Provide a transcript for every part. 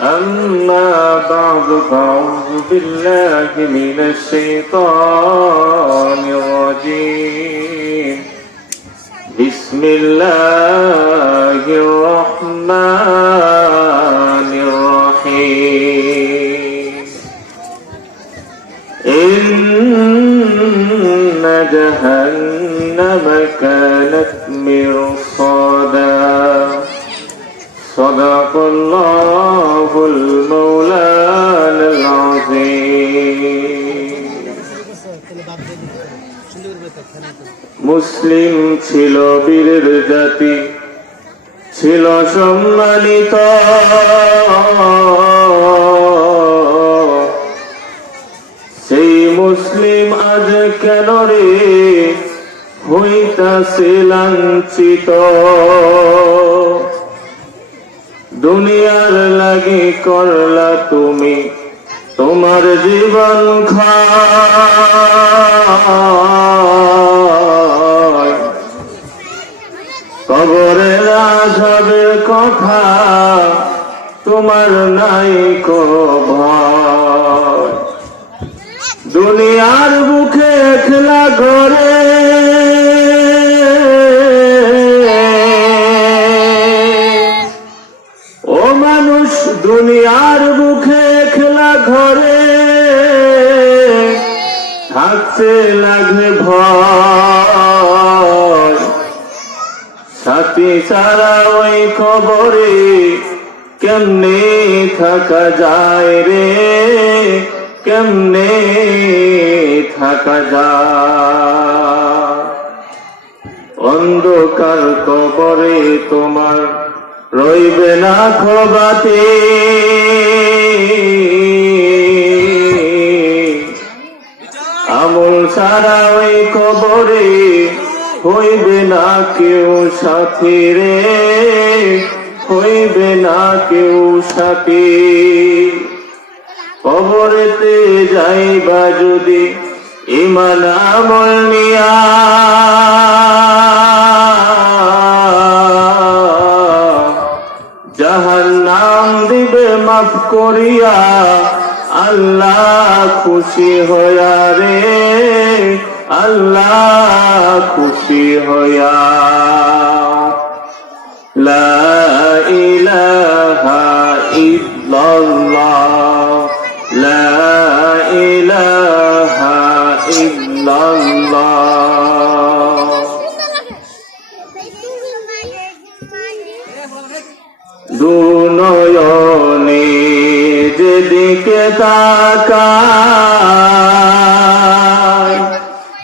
أما بعد فأعوذ بالله من الشيطان الرجيم بسم الله الرحمن الرحيم إن جهنم كانت مرصادا صدق الله المولانا العظيم মুসলিম ছিল বীরের জাতি, ছিল সম্মানিত, সেই মুসলিম আজ কেন রে হইতাছে লাঞ্ছিত। দুনিয়ার লাগি করলা তুমি তোমার জীবন ক্ষয়, কবরের আযাবের কথা তোমার নাই কো ভয়। দুনিয়ার বুকে একলা ঘরে দুনিয়ার বুকে একলা ঘরে থাকতে লাগে ভয়। সাথী ছাড়া ওই কবরে কেমনে থাকা যায় রে, কেমনে থাকা যায়। অন্ধকার কবরে তোমার রইবে না খোবাতে, আমল ছাড়া ওই কবরে হইবে না কেউ সাথী রে, হইবে না কেউ সাথী। কবরেতে যাইবা যদি ঈমান আমল নিয়া, জাহান্নাম দিবে মাফ করিয়া আল্লাহ খুশি হইয়া রে, আল্লাহ খুশি হইয়া। লা ইলাহা ইল্লাল্লাহ, লা ইলাহা ইল্লাল্লাহ। দুনয়নে যেদিকে তাকাই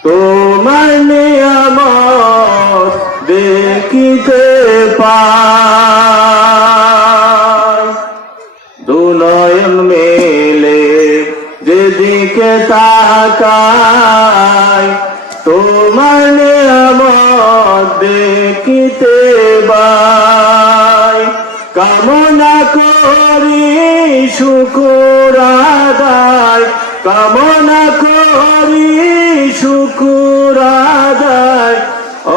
তোমার নিয়ামত দেখিতে পাই। দুনয়ন মেলে যেদিকে তাকাই তোমার নিয়ামত দেখিতে পাই। কামনা করি শুকর আদায়, কামনা করি শুকর আদায়,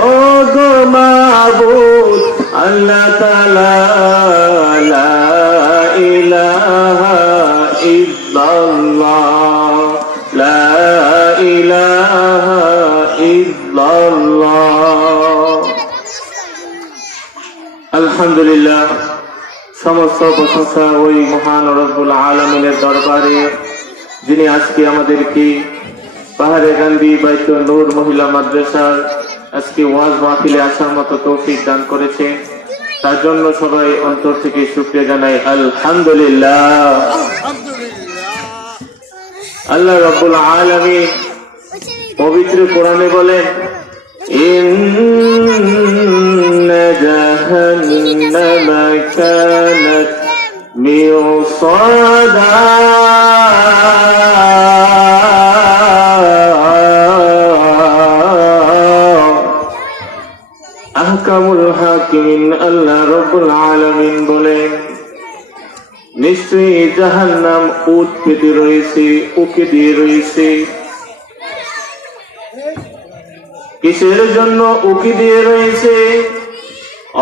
ও গো মাবুদ আল্লাহ তাআলা। লা ইলাহা ইল্লাল্লাহ, লা ইলাহা ইল্লাল্লাহ। আলহামদুলিল্লাহ, সমস্ত প্রশংসা ওই মহান রব্বুল আলামিনের দরবারে, যিনি আজকে আমাদেরকে পাহাড়ে গান্ধী বাইতুল নূর মহিলা মাদ্রাসার আজকে ওয়াজ মাহফিলে আসার মতো তৌফিক দান করেছে। তার জন্য সবাই অন্তর থেকে শুকরিয়া জানাই আলহামদুলিল্লাহ। আল্লাহ রব্বুল আলামিন পবিত্র কোরআনে বলেন, ইন্না জাহান্নামা কানাত মিরসাদা আহকামুল হাকিমিন। আল্লাহ রব্বুল আলামিন বলেন, নিশ্চয়ই জাহান্নাম উট পেতে রয়েছে, উকে দিয়ে রয়েছে। কিসের জন্য উকি দিয়ে রয়েছে?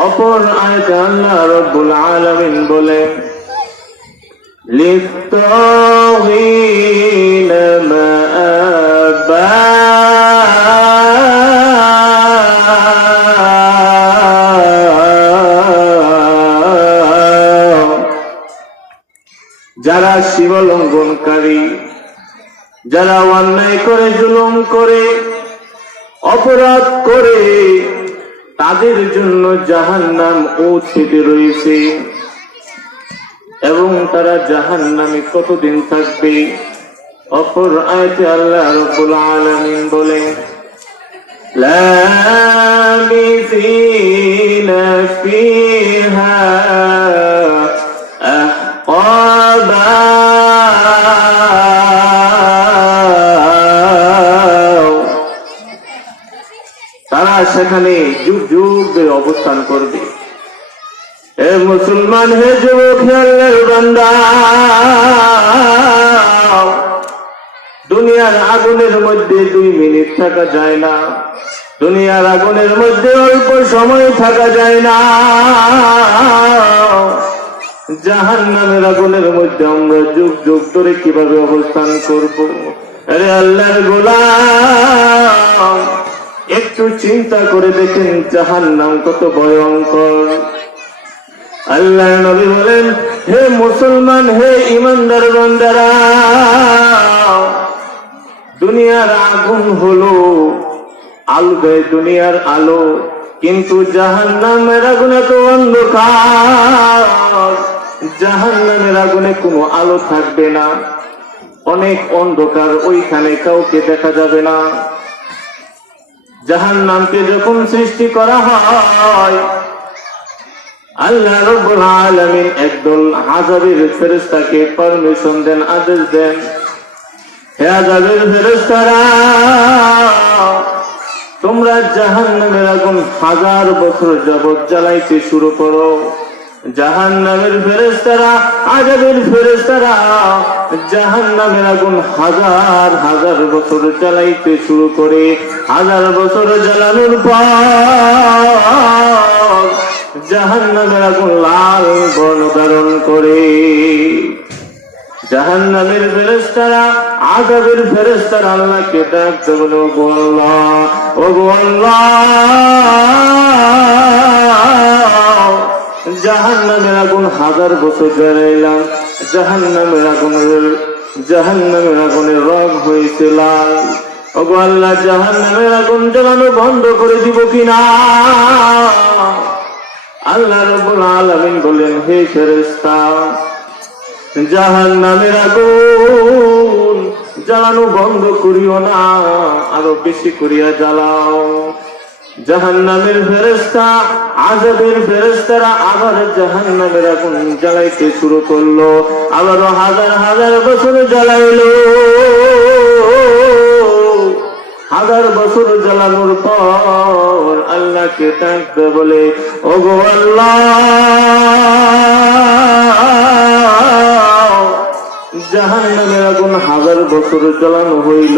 অপর আয়াতে আল্লাহ রাব্বুল আলামিন বলেন, للطاغين مآبا যারা সীমালঙ্ঘনকারী, যারা অন্যায় করে, জুলুম করে, অপরাধ করে, তাদের জন্য জাহান্নাম অতীতে রয়েছে এবং তারা জাহান্নামে কতদিন থাকবে। অপর আয়াতে আল্লাহ রাব্বুল আলামিন বলেন, লাবিসিনা ফিহা আহকাবা, তারা সেখানে যুগ যুগ ধরে অবস্থান করবে। এ মুসলমান, হে যুবক, হে আল্লাহর বান্দা, দুনিয়ার আগুনের মধ্যে 2 মিনিট থাকা যায় না, দুনিয়ার আগুনের মধ্যে অল্প সময় থাকা যায় না। জাহান্নামের আগুনের মধ্যে আমরা যুগ যুগ ধরে কিভাবে অবস্থান করব? আরে আল্লাহর গোলাম, একটু চিন্তা করে দেখেন জাহান্নাম কত ভয়ঙ্কর। আল্লাহ নবী বলেন, হে মুসলমান, হে ইমানদার বান্দারা, দুনিয়ার আগুন হলো আলো দেয়, দুনিয়ার আলো, কিন্তু জাহান্নামের আগুনে তো অন্ধকার। জাহান্নামের আগুনে কোনো আলো থাকবে না, অনেক অন্ধকার, ওইখানে কাউকে দেখা যাবে না। জাহান্নামকে যখন সৃষ্টি করা হয়, আল্লাহ রাব্বুল আলামিন একদল আযাবের ফেরেশতাকে পারমিশন দেন, আদেশ দেন, হে আযাবের ফেরেশতারা, তোমরা জাহান্নামের আগুন 1000 বছর যাবত জ্বালাইতে শুরু করো। জাহান্নামের ফেরেশতারা, আযাবের ফেরেশতারা জাহান্নামের আগুন 1000 বছর জ্বালাইতে শুরু করে। 1000 বছর জ্বালানোর পর জাহান্নামের আগুন লাল বর্ণ ধারণ করে। জাহান্নামের ফেরেশতারা, আযাবের ফেরেশতারা আল্লাহকে ডাকতে বলে, ও আল্লাহ, ও আল্লাহ, জাহান্নামের আগুন 1000 বছর জ্বালাইলাম, জাহান্নামের আগুনের রং হয়েছে লাল। ও আল্লাহ, জাহান্নামের আগুন জ্বালানো বন্ধ করে দিব কিনা? আল্লাহ রাব্বুল আলামিন বলেন, হে ফেরেশতা, জাহান্নামের আগুন জ্বালানো বন্ধ করিও না, আরো বেশি করিয়া জ্বালাও। জাহান্নামের ফেরেশতা, আযাবের ফেরেশতারা আবার জাহান্নামের আগুন জ্বালাইতে শুরু করলো, আবারও 1000 বছর জ্বালাইলো। 1000 বছর জ্বালানোর পর আল্লাহকে ডাকতে বলে, ও গো আল্লাহ, জাহান্নামের আগুন 1000 বছর জ্বালানো হইল,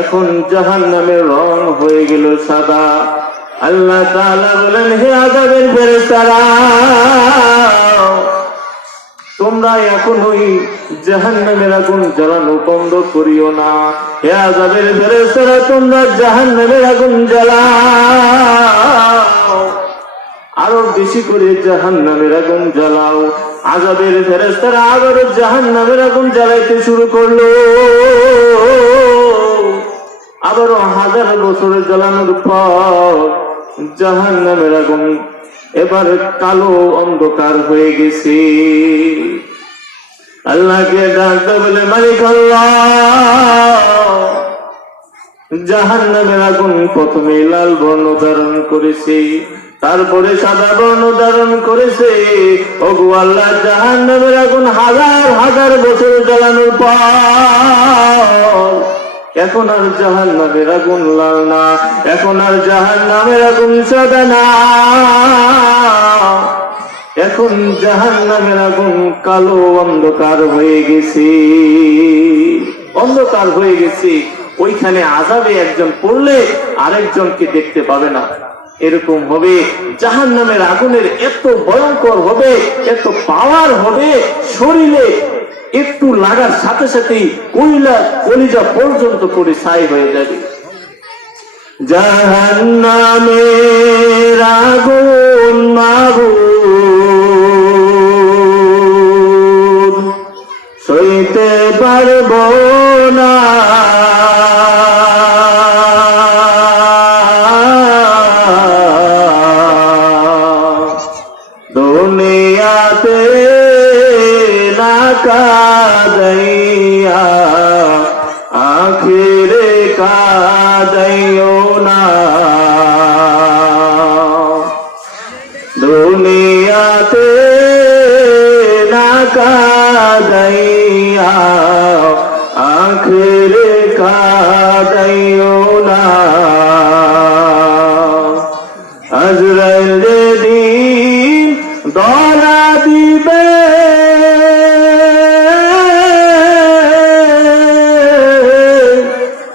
এখন জাহান্নামের রং হয়ে গেল সাদা। আল্লাহ তাআলা বলেন, হে আযাবের ফেরেশতারা, তোমরা এখনই জাহান্নামের আগুন জ্বালানো বন্ধ করিও না। হে আযাবের ফেরেশতারা, তোমরা জাহান্নামের আগুন জ্বালাও, আরো বেশি করে জাহান্নামের আগুন জ্বালাও। আযাবের ফেরেশতারা আবারও জাহান্নামের আগুন জ্বালাইতে শুরু করলো, আবারও 1000 বছর জ্বালানোর পর জাহান্নামের আগুন এবার কালো অন্ধকার হয়ে গেছে। আল্লাহকে ডাকতে বলে, মালিক আল্লাহ, জাহান্নামের আগুন প্রথমে লাল বর্ণ ধারণ করেছে, তারপরে সাদা বর্ণ ধারণ করেছে। ওগো আল্লাহ, জাহান্নামের আগুন 1000 বছর জ্বালানোর পর এখন আর জাহান্নামের আগুন লাল না, এখন আর জাহান্নামের আগুন সাদা না, এখন জাহান্নামের আগুন কালো অন্ধকার হয়ে গেছে, অন্ধকার হয়ে গেছে। ওইখানে আযাবে একজন পড়লে আরেকজনকে দেখতে পাবে না, এরকম হবে। জাহান্নামের আগুনের এত ভয়ঙ্কর হবে, এত পাওয়ার হবে, শরীরে একটু লাগার সাথে সাথেই কলিজা পর্যন্ত পড়ে ছাই হয়ে যাবে। জাহান্নামের আগুন মাবুদ সইতে পারব না, দুনিয়াতে না কাঁদাইয়া আখিরে কাঁদাইও না, দুনিয়াতে না কাঁদাইয়া আখিরে কাঁদাইও না। আজরাইল যেদিন ধরা দিবে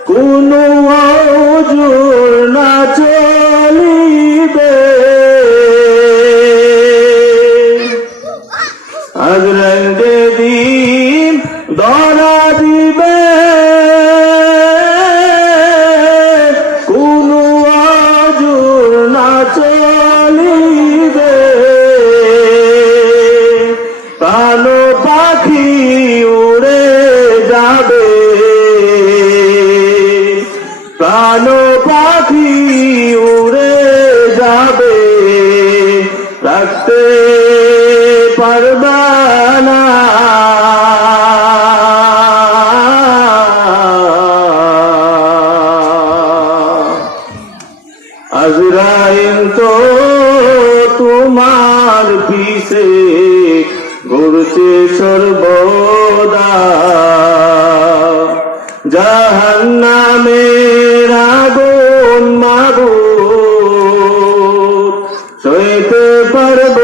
কোনো ওজর না চলিবে, আজরাইল যেদিন ধরা দিবে কোনো ওজর না চলিবে, প্রাণ পাখি উড়ে যাবে, প্রাণ পাখি উড়ে যাবে, রাখতে পারবা না, আজরাইল তো তোমার পিছে ঘুরছে সর্বদা, জাহান্নামের আগুন মাবুদ সইতে পারব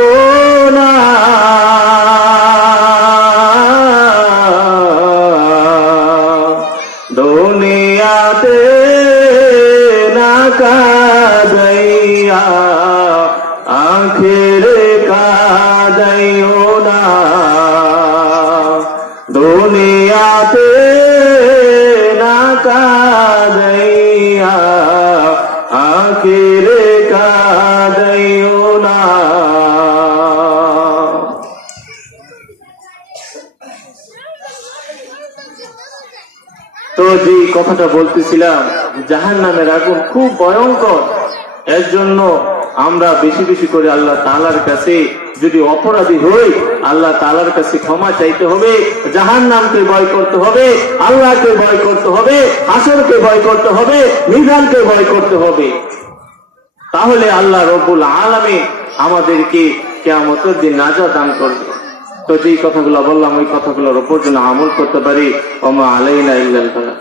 না, দুনিয়াতে না কাঁদাইয়া আখিরে কাঁদাইও না, দুনিয়াতে না কাঁদাইয়া আখিরে কাঁদাইও না। তো যে কথাটা বলতেছিলাম, জাহান্নামের আগুন খুব ভয়ঙ্কর। এর জন্য আমরা বেশি বেশি করে আল্লাহ তাআলার কাছে যদি অপরাধী হই আল্লাহ তাআলার কাছে ক্ষমা চাইতে হবে, জাহান্নামকে ভয় করতে হবে, আল্লাহকে ভয় করতে হবে, হাসরকে ভয় করতে হবে, মিজানকে ভয় করতে হবে। তাহলে আল্লাহ রব্বুল আলামিন আমাদেরকে কিয়ামতের দিন নাজাত দান করবে। তো যেই কথাগুলো বললাম ওই কথাগুলোর উপর যেন আমল করতে পারি। ওমা আলাইনা ইল্লাল বালাগ।